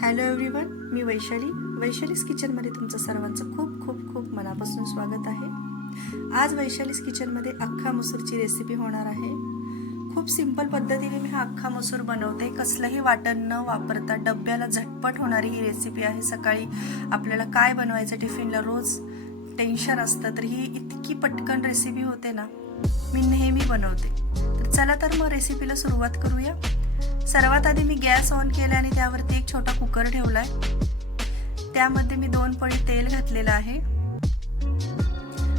Hello everyone, मी वैशालीज किचनमध्ये तुमचं सर्वांचं खूप खूप खूप मनापासून स्वागत आहे। आज वैशालीज किचनमध्ये अख्खा मसूरची रेसिपी होणार आहे। खूप सिंपल पद्धतीने मी हा अख्खा मसूर बनवते, कसलंही वाटण न वापरता डब्याला झटपट होणारी ही रेसिपी आहे। सकाळी आपल्याला काय बनवायचं टिफिनला रोज टेन्शन असतं, तर ही इतकी पटकन रेसिपी होते ना, मी नेहमी बनवते। तर चला तर मग रेसिपीला सुरुवात करूया। सर्वात आधी मी गॅस ऑन केला आणि त्यावरती एक छोटा कुकर ठेवलाय। त्यामध्ये मी 2 पळी तेल घातलेलं आहे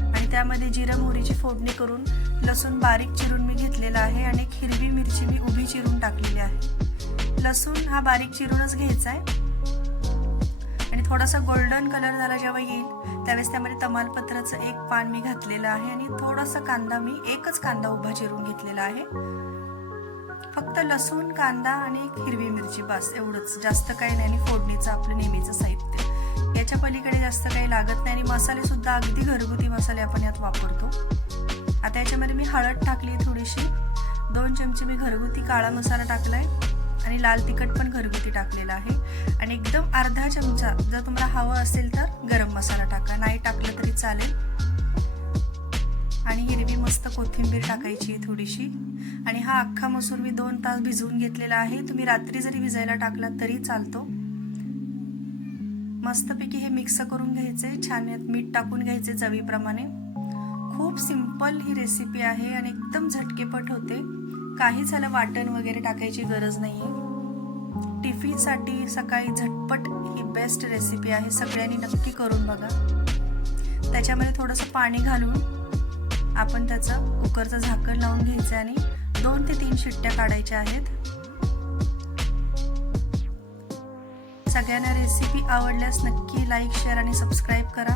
आणि त्यामध्ये जिरं मोहरीची फोडणी करून लसूण बारीक चिरून मी घेतलेला आहे आणि एक हिरवी मिरची मी उभी चिरून टाकलेली आहे। लसूण हा बारीक चिरूनच घ्यायचा आहे आणि थोडासा गोल्डन कलर झाला जेव्हा येईल त्यावेळेस त्यामध्ये तमालपत्राचं एक पान मी घातलेलं आहे आणि थोडासा कांदा, मी एकच कांदा उभा चिरून घेतलेला आहे। फक्त लसूण, कांदा आणि एक हिरवी मिरची, बस एवढंच, जास्त काही नाही। आणि फोडणीचं आपलं नेहमीचं साहित्य, याच्या पलीकडे जास्त काही लागत नाही। आणि मसाले सुद्धा अगदी घरगुती मसाले आपण यात वापरतो। आता याच्यामध्ये मी हळद टाकली थोडीशी, 2 चमचे मी घरगुती काळा मसाला टाकलाय आणि लाल तिखट पण घरगुती टाकलेला आहे आणि एकदम अर्धा चमचा जर तुम्हाला हवं असेल तर गरम मसाला टाका, नाही टाकलं तरी चालेल। आणि हिरवी मस्त कोथिंबीर टाकायची थोडीशी। आणि हा अख्खा मसूर मी 2 तास भिजवून घेतलेला आहे। तुम्ही रात्री जरी भिजायला टाकला तरी चालतो। मस्तपैकी हे मिक्स करून घ्यायचे, छान मीठ टाकून घ्यायचे चवीप्रमाणे। खूप सिंपल ही रेसिपी आहे आणि एकदम झटकेपट होते, काहीच याला वाटण वगैरे टाकायची गरज नाहीये। टिफिनसाठी सकाळी झटपट ही बेस्ट रेसिपी आहे, सगळ्यांनी नक्की करून बघा। त्याच्यामध्ये थोडंसं पाणी घालून आपण त्याचं कुकरचं झाकण लावून घ्यायचं आणि 2 ते 3 शिट्ट्या काढायच्या आहेत। सगळ्यांना रेसिपी आवडल्यास नक्की लाईक, शेअर आणि सबस्क्राईब करा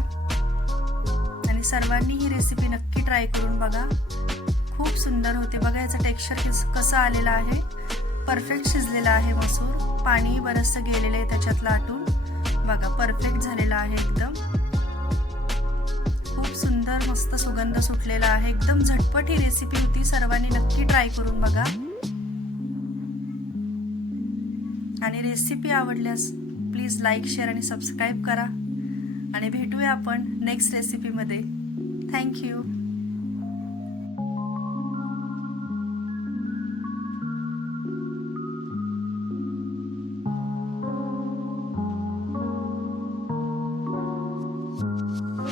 आणि सर्वांनी ही रेसिपी नक्की ट्राय करून बघा। खूप सुंदर होते बघा, याचं टेक्स्चर कसं आलेलं आहे, परफेक्ट शिजलेला आहे मसूर, पाणी बरंचसं गेलेलं आहे त्याच्यातलं आटून, बघा परफेक्ट झालेला आहे एकदम। खूप सुंदर मस्त सुगंध सुटलेला आहे, एकदम झटपट ही रेसिपी होती, सर्वांनी नक्की ट्राय करून बघा। आणि रेसिपी आवडल्यास प्लीज लाईक, शेअर आणि सबस्क्राईब करा आणि भेटूया आपण नेक्स्ट रेसिपीमध्ये। थँक्यू।